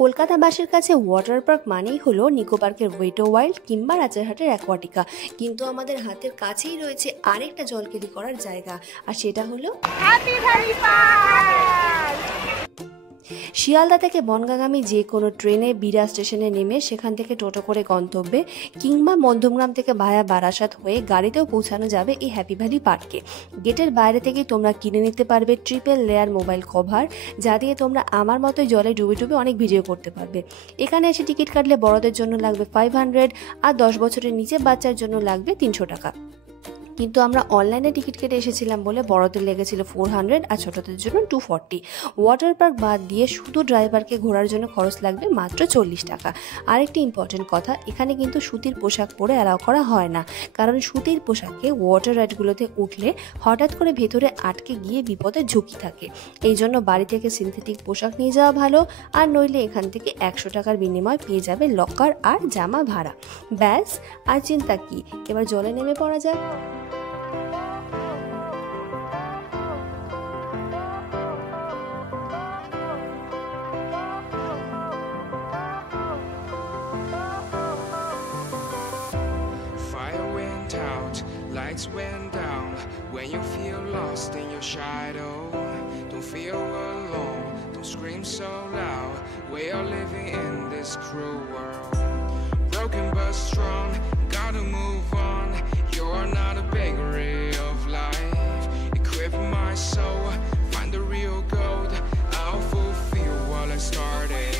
কলকাতাবাসীর কাছে water park মানেই হলো নিকো পার্কের ওয়েট ওয়াইল্ড কিংবা রাজারহাটের অ্যাকোয়াটিকা, কিন্তু আমাদের হাতের কাছেই রয়েছে আরেকটা জলকেলি করার জায়গা, আর সেটা হলো হ্যাপি ভ্যালি পার্ক। শিয়ালদা থেকে বনগাঁগামী যে কোনো ট্রেনে বিরা স্টেশনে নেমে সেখান থেকে টোটো করে গন্তব্যে কিংবা মধ্যমগ্রাম থেকে ভায়া বারাসাত হয়ে গাড়িতেও পৌঁছানো যাবে এই হ্যাপি ভ্যালি পার্কে। গেটের বাইরে থেকেই তোমরা কিনে নিতে পারবে ট্রিপল লেয়ার মোবাইল কভার, যা দিয়ে তোমরা আমার মতোই জলে ডুবে ডুবে অনেক ভিডিও করতে পারবে। এখানে এসে টিকিট কাটলে বড়দের জন্য লাগবে 500 আর 10 বছরের নিচে বাচ্চার জন্য লাগবে 300 টাকা। কিন্তু আমরা অনলাইনে টিকিট কেটে এসেছিলাম বলে বড়দের লেগেছিল 400 আর ছোটদের জন্য 240। ওয়াটার পার্ক বাদ দিয়ে শুধু ড্রাইভারকে ঘোরার জন্য খরচ লাগবে মাত্র 40 টাকা। আরেকটি ইম্পর্টেন্ট কথা, এখানে কিন্তু সুতির পোশাক পরে অ্যালাউ করা হয় না, কারণ সুতির পোশাকে ওয়াটার রাইডগুলোতে উঠলে হঠাৎ করে ভেতরে আটকে গিয়ে বিপদের ঝুঁকি থাকে। এই জন্য বাড়ি থেকে সিনথেটিক পোশাক নিয়ে যাওয়া ভালো, আর নইলে এখান থেকে 100 টাকার বিনিময় পেয়ে যাবে লকার আর জামা ভাড়া। ব্যাস, আর চিন্তা কি, এবার জলে নেমে পড়া যাক। Lights went down when you feel lost in your shadow. Don't feel alone, don't scream so loud. We are living in this cruel world. Broken but strong, gotta move on. You're not a bakery of life. Equip my soul, find the real gold. I'll fulfill what I started.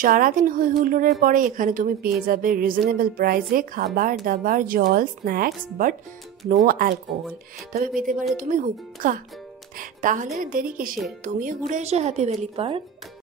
সারাদিন হই হুল্লোড়ের পরে এখানে তুমি পেয়ে যাবে reasonable প্রাইসে খাবার দাবার, জল, স্ন্যাক্স, বাট নো অ্যালকোহল। তবে পেতে পারে তুমি হুক্কা। তাহলে দেরি কিসের, তুমিও ঘুরে এসো হ্যাপি ভ্যালি পার্ক।